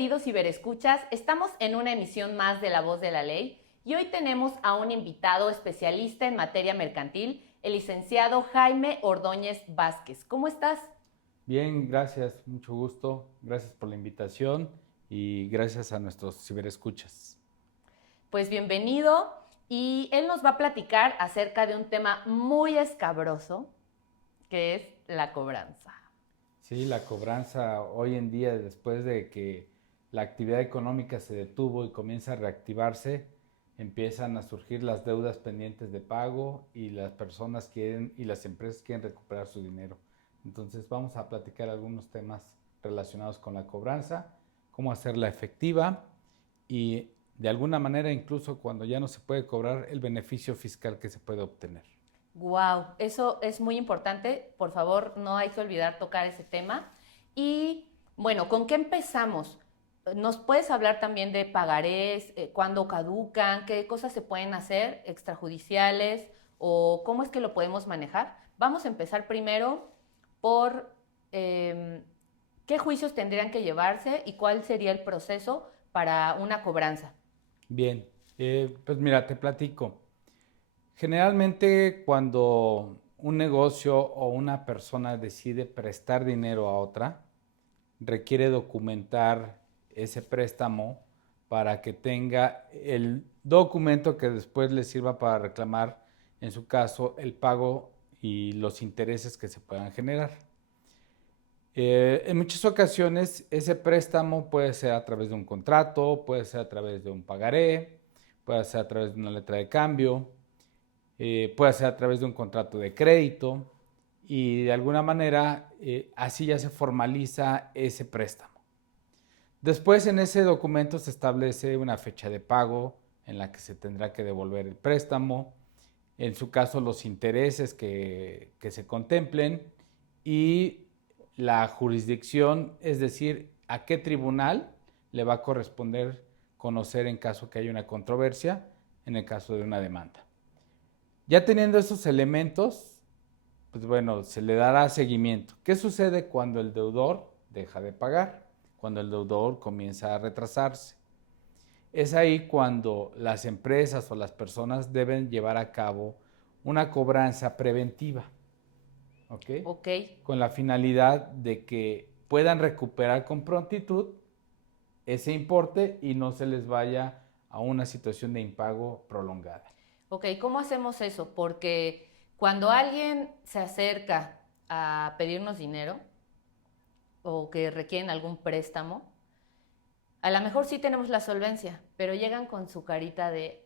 queridos ciberescuchas, estamos en una emisión más de La Voz de la Ley y hoy tenemos a un invitado especialista en materia mercantil, el licenciado Jaime Ordóñez Vázquez. ¿Cómo estás? Bien, gracias, mucho gusto. Gracias por la invitación y gracias a nuestros ciberescuchas. Pues bienvenido y él nos va a platicar acerca de un tema muy escabroso que es la cobranza. Sí, la cobranza hoy en día, después de que la actividad económica se detuvo y comienza a reactivarse, empiezan a surgir las deudas pendientes de pago y las personas quieren y las empresas quieren recuperar su dinero. Entonces vamos a platicar algunos temas relacionados con la cobranza, cómo hacerla efectiva y de alguna manera incluso cuando ya no se puede cobrar el beneficio fiscal que se puede obtener. Wow, eso es muy importante. Por favor, no hay que olvidar tocar ese tema. Y bueno, ¿con qué empezamos? ¿Nos puedes hablar también de pagarés, cuándo caducan, qué cosas se pueden hacer extrajudiciales o cómo es que lo podemos manejar? Vamos a empezar primero por qué juicios tendrían que llevarse y cuál sería el proceso para una cobranza. Bien, pues mira, te platico. Generalmente cuando un negocio o una persona decide prestar dinero a otra, requiere documentar ese préstamo para que tenga el documento que después le sirva para reclamar, en su caso, el pago y los intereses que se puedan generar. En muchas ocasiones ese préstamo puede ser a través de un contrato, puede ser a través de un pagaré, puede ser a través de una letra de cambio, puede ser a través de un contrato de crédito y de alguna manera así ya se formaliza ese préstamo. Después en ese documento se establece una fecha de pago en la que se tendrá que devolver el préstamo, en su caso los intereses que se contemplen y la jurisdicción, es decir, a qué tribunal le va a corresponder conocer en caso que haya una controversia, en el caso de una demanda. Ya teniendo esos elementos, pues bueno, se le dará seguimiento. ¿Qué sucede cuando el deudor deja de pagar? Cuando el deudor comienza a retrasarse. Es ahí cuando las empresas o las personas deben llevar a cabo una cobranza preventiva, ¿ok? Ok. Con la finalidad de que puedan recuperar con prontitud ese importe y no se les vaya a una situación de impago prolongada. Ok, ¿cómo hacemos eso? Porque cuando alguien se acerca a pedirnos dinero o que requieren algún préstamo, a lo mejor sí tenemos la solvencia, pero llegan con su carita de,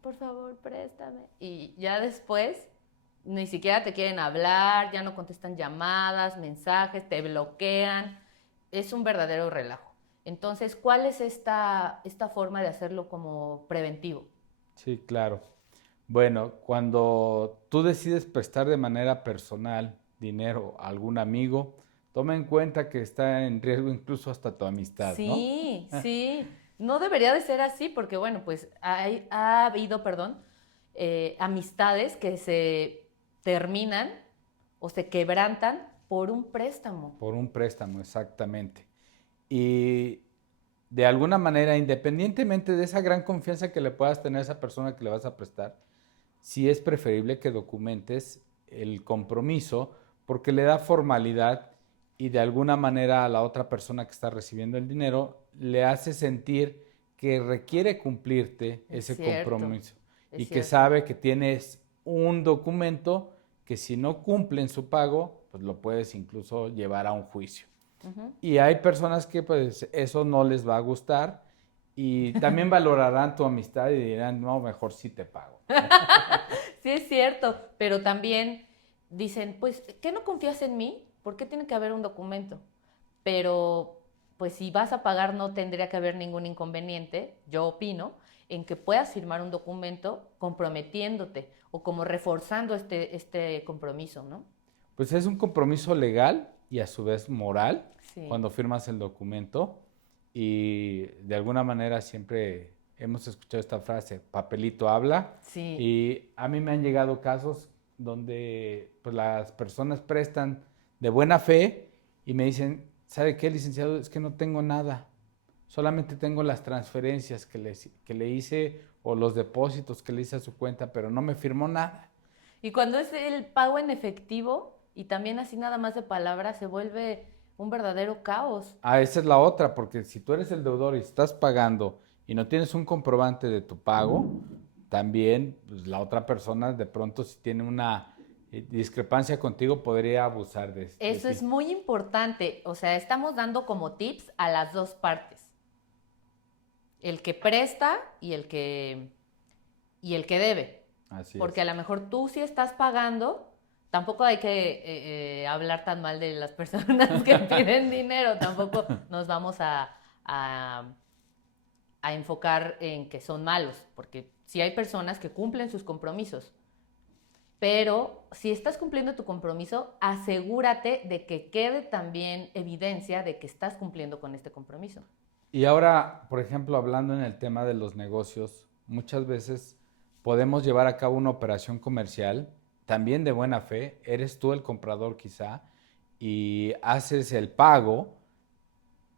por favor, préstame. Y ya después ni siquiera te quieren hablar, ya no contestan llamadas, mensajes, te bloquean. Es un verdadero relajo. Entonces, ¿cuál es esta forma de hacerlo como preventivo? Sí, claro. Bueno, cuando tú decides prestar de manera personal dinero a algún amigo, toma en cuenta que está en riesgo incluso hasta tu amistad, ¿no? Sí, sí. No debería de ser así porque, bueno, pues ha habido, perdón, amistades que se terminan o se quebrantan por un préstamo. Por un préstamo, exactamente. Y de alguna manera, independientemente de esa gran confianza que le puedas tener a esa persona que le vas a prestar, sí es preferible que documentes el compromiso porque le da formalidad y de alguna manera a la otra persona que está recibiendo el dinero le hace sentir que requiere cumplirte Es ese cierto, compromiso es y que cierto. sabe que tienes un documento que si no cumplen su pago, pues lo puedes incluso llevar a un juicio. Ujú. Y hay personas que pues eso no les va a gustar y también valorarán tu amistad y dirán, no, mejor sí te pago. Sí, es cierto, pero también dicen, pues, ¿qué no confías en mí? ¿Por qué tiene que haber un documento? Pero, pues, si vas a pagar no tendría que haber ningún inconveniente, yo opino, en que puedas firmar un documento comprometiéndote o como reforzando este compromiso, ¿no? Pues es un compromiso legal y a su vez moral Sí, cuando firmas el documento y de alguna manera siempre hemos escuchado esta frase, papelito habla, sí. y a mí me han llegado casos donde pues, las personas prestan de buena fe y me dicen, ¿sabe qué, licenciado? Es que no tengo nada. solamente tengo las transferencias que le hice o los depósitos que le hice a su cuenta, pero no me firmó nada. Y cuando es el pago en efectivo y también así nada más de palabra, se vuelve un verdadero caos. Ah, esa es la otra, porque si tú eres el deudor y estás pagando y no tienes un comprobante de tu pago, también pues, la otra persona de pronto si tiene una discrepancia contigo podría abusar de Eso es ti. muy importante. O sea, estamos dando como tips a las dos partes. El que presta y el que debe. Así Porque es. a lo mejor tú sí estás pagando, tampoco hay que hablar tan mal de las personas que piden dinero, tampoco nos vamos a, a enfocar en que son malos, porque sí hay personas que cumplen sus compromisos. Pero si estás cumpliendo tu compromiso, asegúrate de que quede también evidencia de que estás cumpliendo con este compromiso. Y ahora, por ejemplo, hablando en el tema de los negocios, muchas veces podemos llevar a cabo una operación comercial, también de buena fe, eres tú el comprador quizá, y haces el pago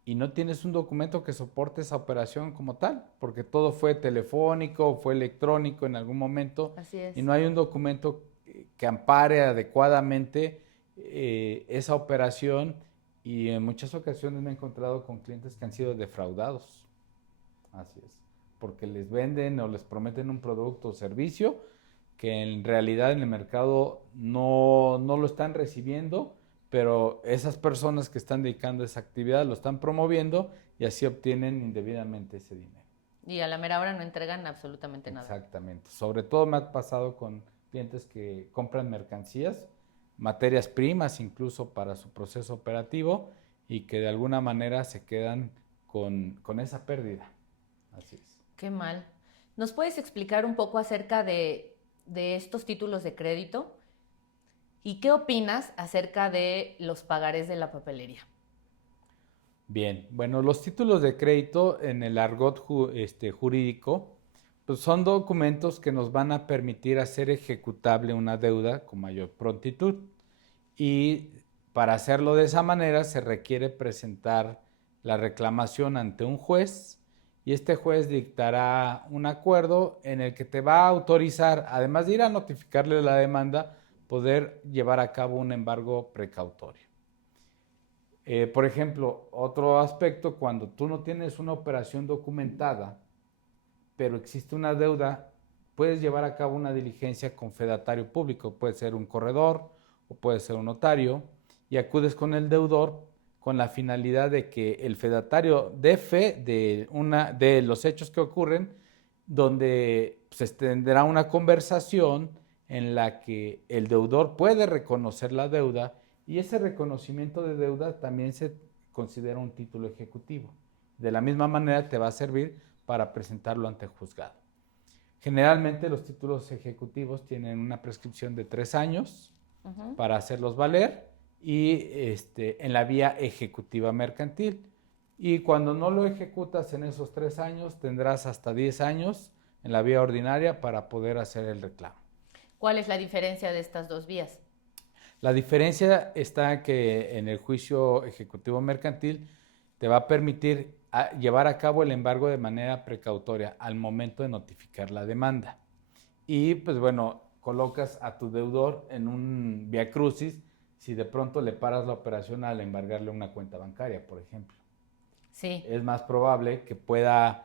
y no tienes un documento que soporte esa operación como tal, porque todo fue telefónico, fue electrónico en algún momento, Así y es. no hay un documento que ampare adecuadamente esa operación, y en muchas ocasiones me he encontrado con clientes que han sido defraudados. Así es, porque les venden o les prometen un producto o servicio que en realidad en el mercado no lo están recibiendo, pero esas personas que están dedicando esa actividad lo están promoviendo y así obtienen indebidamente ese dinero. Y a la mera hora no entregan absolutamente nada. Exactamente. Sobre todo me ha pasado con clientes que compran mercancías, materias primas incluso para su proceso operativo y que de alguna manera se quedan con esa pérdida. Así es. Qué mal. ¿Nos puedes explicar un poco acerca de estos títulos de crédito? ¿Y qué opinas acerca de los pagarés de la papelería? Bien, bueno, los títulos de crédito en el argot jurídico pues son documentos que nos van a permitir hacer ejecutable una deuda con mayor prontitud. Y para hacerlo de esa manera se requiere presentar la reclamación ante un juez y este juez dictará un acuerdo en el que te va a autorizar, además de ir a notificarle la demanda, poder llevar a cabo un embargo precautorio. Por ejemplo, otro aspecto, cuando tú no tienes una operación documentada, pero existe una deuda, puedes llevar a cabo una diligencia con fedatario público, puede ser un corredor o puede ser un notario, y acudes con el deudor con la finalidad de que el fedatario dé fe de los hechos que ocurren, donde se extenderá una conversación en la que el deudor puede reconocer la deuda y ese reconocimiento de deuda también se considera un título ejecutivo. De la misma manera te va a servir para presentarlo ante el juzgado. Generalmente los títulos ejecutivos tienen una prescripción de 3 años para hacerlos valer y en la vía ejecutiva mercantil. Y cuando no lo ejecutas en esos 3 años, tendrás hasta 10 años en la vía ordinaria para poder hacer el reclamo. ¿Cuál es la diferencia de estas dos vías? La diferencia está que en el juicio ejecutivo mercantil te va a permitir llevar a cabo el embargo de manera precautoria al momento de notificar la demanda. Y pues bueno, colocas a tu deudor en un vía crucis si de pronto le paras la operación al embargarle una cuenta bancaria, por ejemplo. Sí. Es más probable que puedas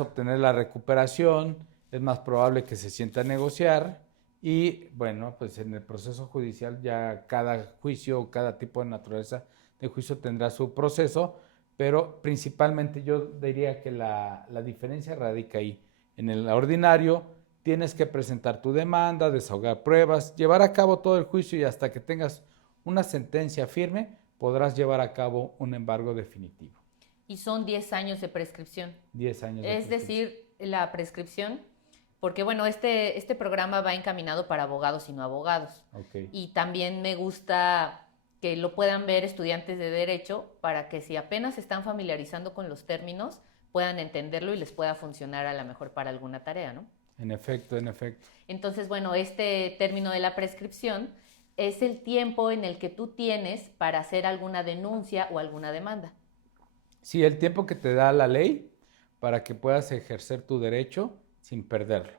obtener la recuperación, es más probable que se sienta a negociar y bueno, pues en el proceso judicial ya cada juicio, cada tipo de naturaleza de juicio tendrá su proceso, pero principalmente yo diría que la diferencia radica ahí. En el ordinario tienes que presentar tu demanda, desahogar pruebas, llevar a cabo todo el juicio y hasta que tengas una sentencia firme podrás llevar a cabo un embargo definitivo. Y son 10 años de prescripción. 10 años de Es prescripción. decir, la prescripción, porque bueno, este programa va encaminado para abogados y no abogados. Okay. Y también me gusta que lo puedan ver estudiantes de derecho para que si apenas se están familiarizando con los términos, puedan entenderlo y les pueda funcionar a lo mejor para alguna tarea, ¿no? En efecto, en efecto. Entonces, bueno, este término de la prescripción es el tiempo en el que tú tienes para hacer alguna denuncia o alguna demanda. Sí, el tiempo que te da la ley para que puedas ejercer tu derecho sin perderlo,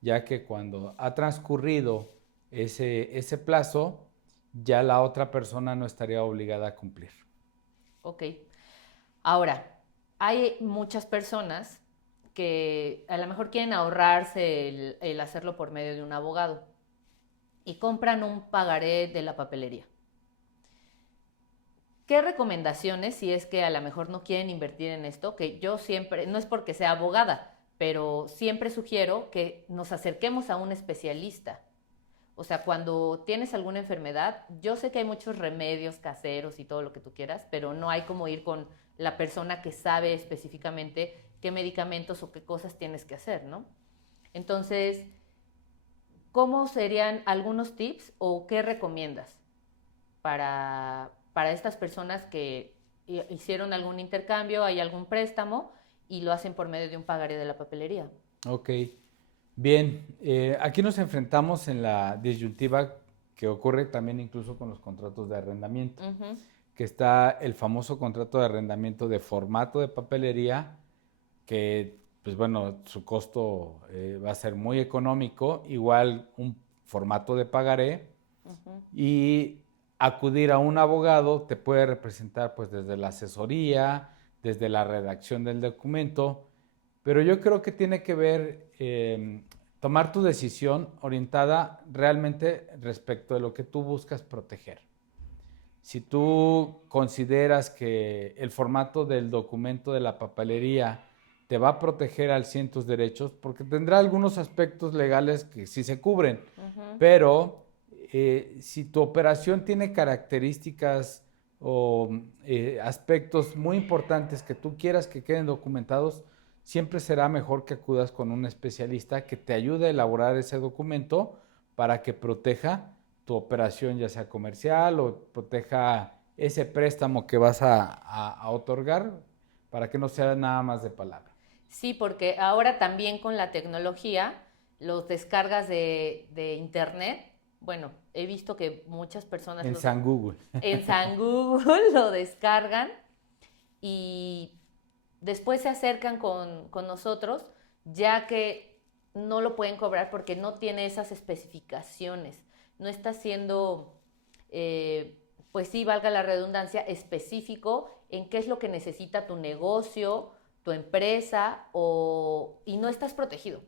ya que cuando ha transcurrido ese plazo, ya la otra persona no estaría obligada a cumplir. Ok. Ahora, hay muchas personas que a lo mejor quieren ahorrarse el hacerlo por medio de un abogado y compran un pagaré de la papelería. ¿Qué recomendaciones, si es que a lo mejor no quieren invertir en esto? Que yo siempre, no es porque sea abogada, pero siempre sugiero que nos acerquemos a un especialista. O sea, cuando tienes alguna enfermedad, yo sé que hay muchos remedios caseros y todo lo que tú quieras, pero no hay como ir con la persona que sabe específicamente qué medicamentos o qué cosas tienes que hacer, ¿no? Entonces, ¿cómo serían algunos tips o qué recomiendas para estas personas que hicieron algún intercambio, hay algún préstamo y lo hacen por medio de un pagaré de la papelería? Ok, bien, aquí nos enfrentamos en la disyuntiva que ocurre también incluso con los contratos de arrendamiento, Ujú. que está el famoso contrato de arrendamiento de formato de papelería, que pues bueno, su costo va a ser muy económico, igual un formato de pagaré, Ujú. y acudir a un abogado te puede representar pues desde la asesoría, desde la redacción del documento, pero yo creo que tiene que ver tomar tu decisión orientada realmente respecto de lo que tú buscas proteger. Si tú consideras que el formato del documento de la papelería te va a proteger al 100 tus derechos, porque tendrá algunos aspectos legales que sí se cubren, Ujú. pero si tu operación tiene características o aspectos muy importantes que tú quieras que queden documentados, siempre será mejor que acudas con un especialista que te ayude a elaborar ese documento para que proteja tu operación, ya sea comercial, o proteja ese préstamo que vas a otorgar, para que no sea nada más de palabra. Sí, porque ahora también con la tecnología, los descargas de internet, bueno, he visto que muchas personas En San Google. en San Google lo descargan y después se acercan con nosotros, ya que no lo pueden cobrar porque no tiene esas especificaciones, no está siendo, eh, pues sí, valga la redundancia, específico en qué es lo que necesita tu negocio, tu empresa, y no estás protegido.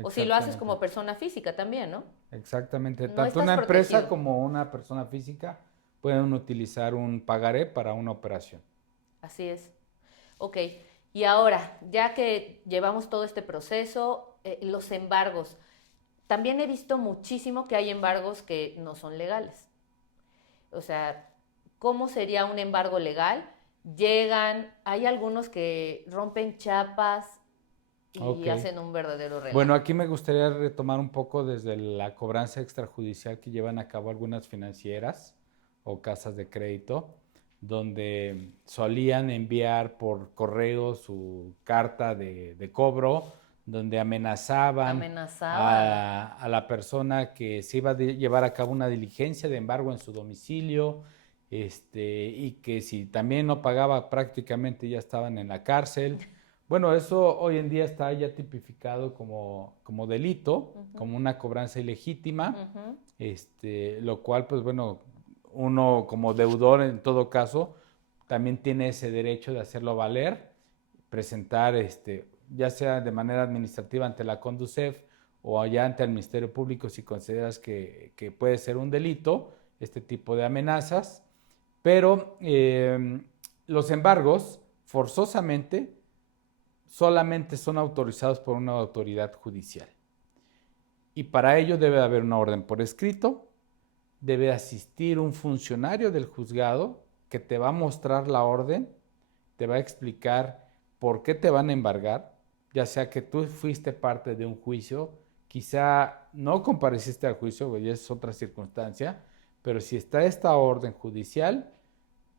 O si lo haces Exactamente. como persona física también, ¿no? Exactamente. No Tanto estás una empresa protegido. como una persona física pueden utilizar un pagaré para una operación. Así es. Ok, y ahora, ya que llevamos todo este proceso, los embargos. También he visto muchísimo que hay embargos que no son legales. O sea, ¿cómo sería un embargo legal? Llegan, hay algunos que rompen chapas Ok. y hacen un verdadero Bueno, relajo. aquí me gustaría retomar un poco desde la cobranza extrajudicial que llevan a cabo algunas financieras o casas de crédito, donde solían enviar por correo su carta de cobro, donde amenazaban Amenazaban. a la persona que se iba a llevar a cabo una diligencia de embargo en su domicilio, y que si también no pagaba prácticamente ya estaban en la cárcel. Bueno, eso hoy en día está ya tipificado como delito, Ujú, como una cobranza ilegítima, ujú. lo cual, pues bueno, uno como deudor en todo caso también tiene ese derecho de hacerlo valer, presentar, ya sea de manera administrativa ante la Conducef o allá ante el Ministerio Público si consideras que puede ser un delito este tipo de amenazas, pero los embargos forzosamente solamente son autorizados por una autoridad judicial. Y para ello debe haber una orden por escrito, debe asistir un funcionario del juzgado que te va a mostrar la orden, te va a explicar por qué te van a embargar, ya sea que tú fuiste parte de un juicio, quizá no compareciste al juicio, ya es otra circunstancia, pero si está esta orden judicial,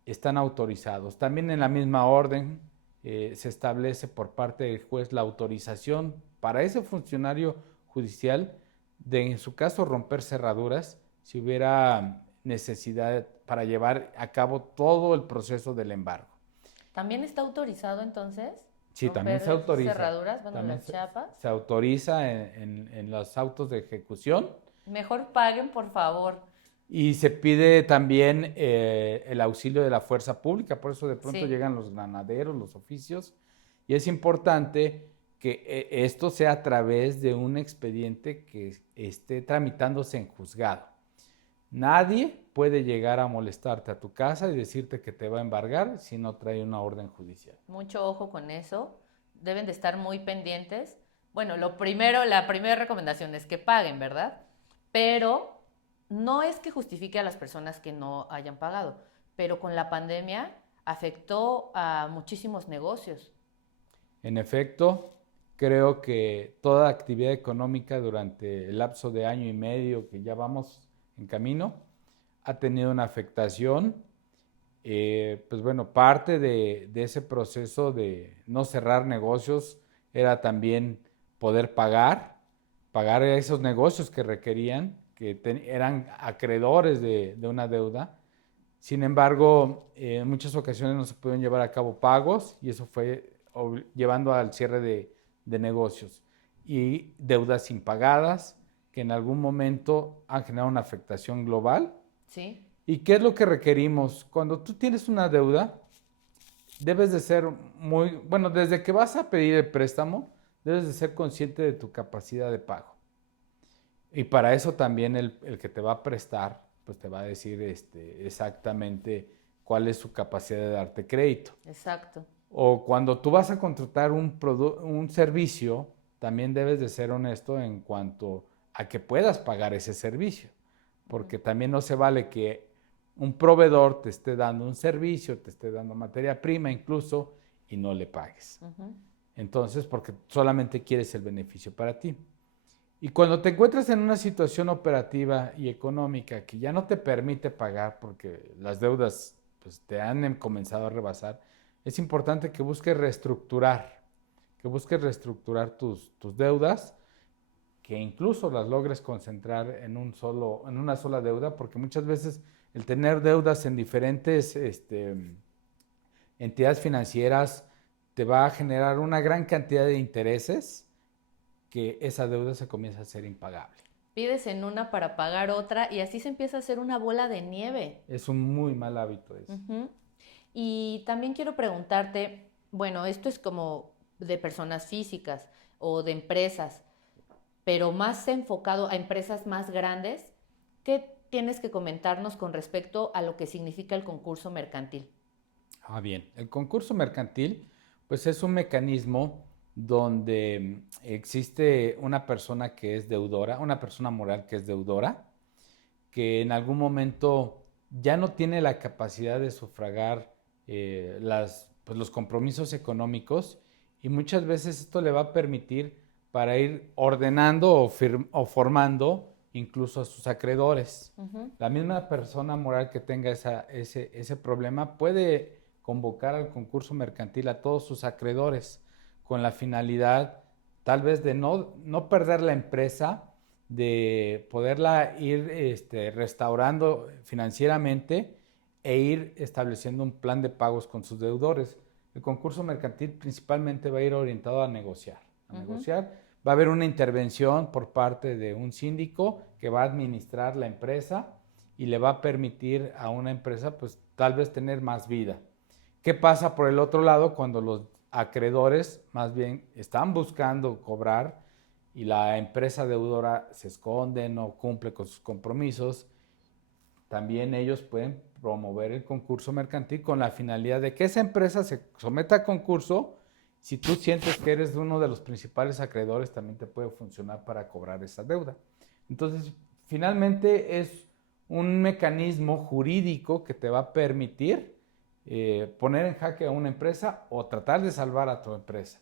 están autorizados. También en la misma orden se establece por parte del juez la autorización para ese funcionario judicial de, en su caso, romper cerraduras si hubiera necesidad para llevar a cabo todo el proceso del embargo. ¿También está autorizado entonces Sí, también romper se autoriza. cerraduras, bueno, También las chapas? se autoriza en los autos de ejecución Mejor paguen, por favor. y se pide también el auxilio de la fuerza pública. Por eso de pronto Sí, llegan los granaderos, los oficios. Y es importante que esto sea a través de un expediente que esté tramitándose en juzgado. Nadie puede llegar a molestarte a tu casa y decirte que te va a embargar si no trae una orden judicial. mucho ojo con eso. Deben de estar muy pendientes. Bueno, lo primero, la primera recomendación es que paguen, ¿verdad? Pero no es que justifique a las personas que no hayan pagado, pero con la pandemia afectó a muchísimos negocios. En efecto, creo que toda actividad económica durante el lapso de año y medio que ya vamos en camino ha tenido una afectación. Pues bueno, parte de ese proceso de no cerrar negocios era también poder pagar esos negocios que requerían, que eran acreedores de una deuda. Sin embargo, en muchas ocasiones no se pudieron llevar a cabo pagos y eso fue llevando al cierre de negocios y deudas impagadas que en algún momento han generado una afectación global. ¿Sí? ¿Y qué es lo que requerimos? Cuando tú tienes una deuda, debes de ser muy, bueno, desde que vas a pedir el préstamo, debes de ser consciente de tu capacidad de pago. Y para eso también el que te va a prestar, pues te va a decir exactamente cuál es su capacidad de darte crédito. Exacto. O cuando tú vas a contratar un servicio, también debes de ser honesto en cuanto a que puedas pagar ese servicio. Porque también no se vale que un proveedor te esté dando un servicio, te esté dando materia prima incluso, y no le pagues. Entonces, porque solamente quieres el beneficio para ti. Y cuando te encuentras en una situación operativa y económica que ya no te permite pagar porque las deudas pues, te han comenzado a rebasar, es importante que busques reestructurar tus deudas, que incluso las logres concentrar en una sola deuda, porque muchas veces el tener deudas en diferentes entidades financieras te va a generar una gran cantidad de intereses que esa deuda se comienza a ser impagable. Pides en una para pagar otra y así se empieza a hacer una bola de nieve. Es un muy mal hábito ese. Y también quiero preguntarte, bueno, esto es como de personas físicas o de empresas, pero más enfocado a empresas más grandes. ¿Qué tienes que comentarnos con respecto a lo que significa el concurso mercantil? Ah, bien. El concurso mercantil, pues es un mecanismo donde existe una persona que es deudora, una persona moral que es deudora, que en algún momento ya no tiene la capacidad de sufragar pues los compromisos económicos y muchas veces esto le va a permitir para ir ordenando o formando incluso a sus acreedores. La misma persona moral que tenga ese problema puede convocar al concurso mercantil a todos sus acreedores con la finalidad tal vez de no perder la empresa, de poderla ir restaurando financieramente e ir estableciendo un plan de pagos con sus deudores. El concurso mercantil principalmente va a ir orientado a negociar. Va a haber una intervención por parte de un síndico que va a administrar la empresa y le va a permitir a una empresa pues tal vez tener más vida. ¿Qué pasa por el otro lado cuando los acreedores más bien están buscando cobrar y la empresa deudora se esconde, no cumple con sus compromisos? También ellos pueden promover el concurso mercantil con la finalidad de que esa empresa se someta a concurso. Si tú sientes que eres uno de los principales acreedores, también te puede funcionar para cobrar esa deuda. Entonces, finalmente es un mecanismo jurídico que te va a permitir poner en jaque a una empresa o tratar de salvar a tu empresa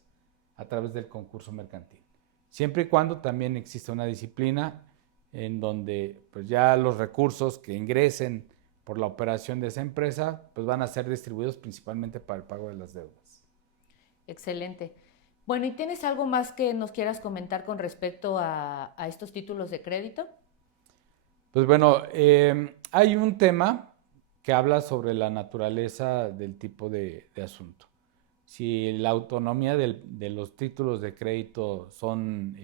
a través del concurso mercantil. Siempre y cuando también exista una disciplina en donde pues ya los recursos que ingresen por la operación de esa empresa pues van a ser distribuidos principalmente para el pago de las deudas. Excelente. Bueno, ¿y tienes algo más que nos quieras comentar con respecto a estos títulos de crédito? Pues bueno, hay un tema que habla sobre la naturaleza del tipo de asunto. si la autonomía de los títulos de crédito son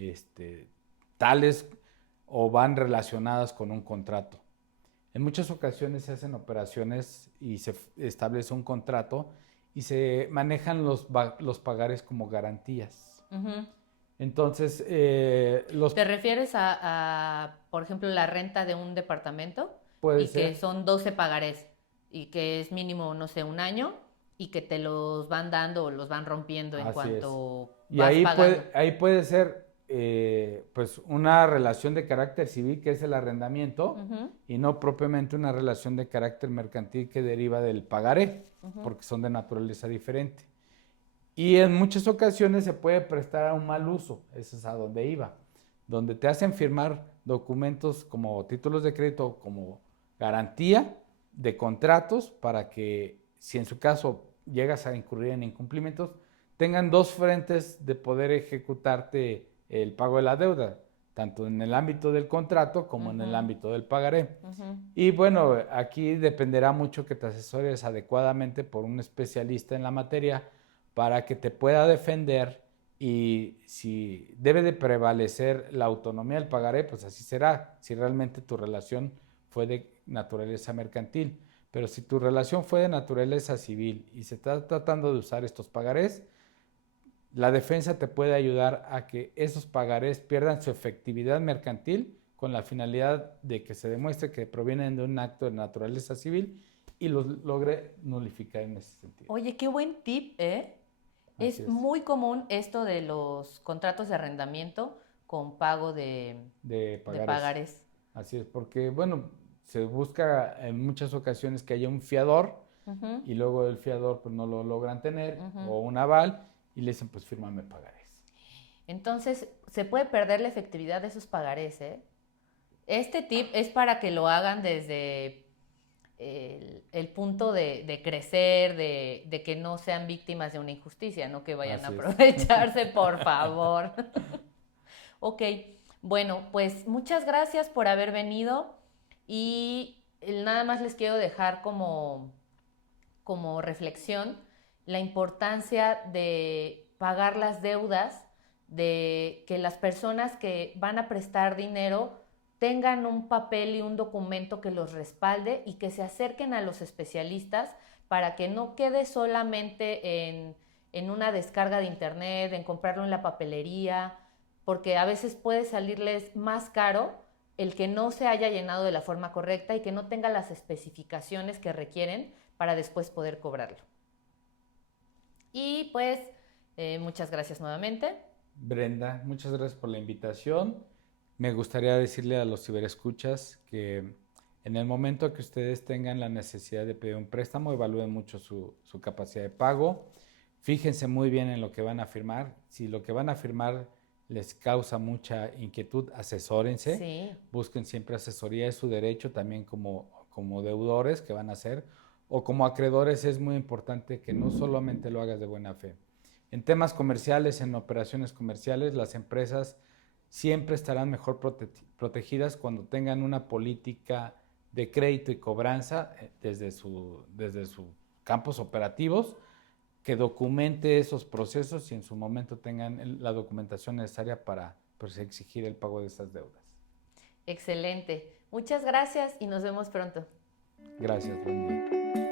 tales o van relacionadas con un contrato. En muchas ocasiones se hacen operaciones y se establece un contrato y se manejan los pagares como garantías. Ujú. Entonces, ¿Te refieres por ejemplo, la renta de un departamento puede y que ser, son 12 pagarés y que es mínimo, no sé, un año y que te los van dando o los van rompiendo en así es. cuanto Y vas pagando? ahí puede ser pues una relación de carácter civil que es el arrendamiento Ujú, y no propiamente una relación de carácter mercantil que deriva del pagaré, ujú. porque son de naturaleza diferente. Y en muchas ocasiones se puede prestar a un mal uso, eso es a donde iba, donde te hacen firmar documentos como títulos de crédito, como garantía de contratos para que si en su caso llegas a incurrir en incumplimientos, tengan dos frentes de poder ejecutarte el pago de la deuda, tanto en el ámbito del contrato como en el Ujú, ámbito del pagaré. ujú. Y bueno, aquí dependerá mucho que te asesores adecuadamente por un especialista en la materia para que te pueda defender y si debe de prevalecer la autonomía del pagaré, pues así será, si realmente tu relación fue de naturaleza mercantil. Pero si tu relación fue de naturaleza civil y se está tratando de usar estos pagarés, la defensa te puede ayudar a que esos pagarés pierdan su efectividad mercantil con la finalidad de que se demuestre que provienen de un acto de naturaleza civil y los logre nulificar en ese sentido. Oye, qué buen tip, ¿eh? Así Es es, muy común esto de los contratos de arrendamiento con pago de de pagarés. pagarés. Así es, porque bueno, se busca en muchas ocasiones que haya un fiador Ujú, y luego el fiador pues no lo logran tener ujú. o un aval y le dicen pues fírmame pagarés. Entonces, se puede perder la efectividad de esos pagarés, ¿eh? Este tip es para que lo hagan desde el punto de crecer, de que no sean víctimas de una injusticia, no que vayan a Así es. aprovecharse, por favor. Ok, bueno, pues muchas gracias por haber venido y nada más les quiero dejar como reflexión la importancia de pagar las deudas, de que las personas que van a prestar dinero tengan un papel y un documento que los respalde y que se acerquen a los especialistas para que no quede solamente en una descarga de internet, en comprarlo en la papelería, porque a veces puede salirles más caro el que no se haya llenado de la forma correcta y que no tenga las especificaciones que requieren para después poder cobrarlo. Y pues muchas gracias nuevamente. Brenda, muchas gracias por la invitación. Me gustaría decirle a los ciberescuchas que en el momento que ustedes tengan la necesidad de pedir un préstamo, evalúen mucho su capacidad de pago. Fíjense muy bien en lo que van a firmar. Si lo que van a firmar les causa mucha inquietud, asesórense. Sí, Busquen siempre asesoría, es su derecho también como deudores que van a hacer o como acreedores. Es muy importante que no solamente lo hagas de buena fe. En temas comerciales, en operaciones comerciales, las empresas siempre estarán mejor protegidas cuando tengan una política de crédito y cobranza desde sus campos operativos que documente esos procesos y en su momento tengan la documentación necesaria para pues, exigir el pago de esas deudas. excelente. Muchas gracias y nos vemos pronto. Gracias, buen día.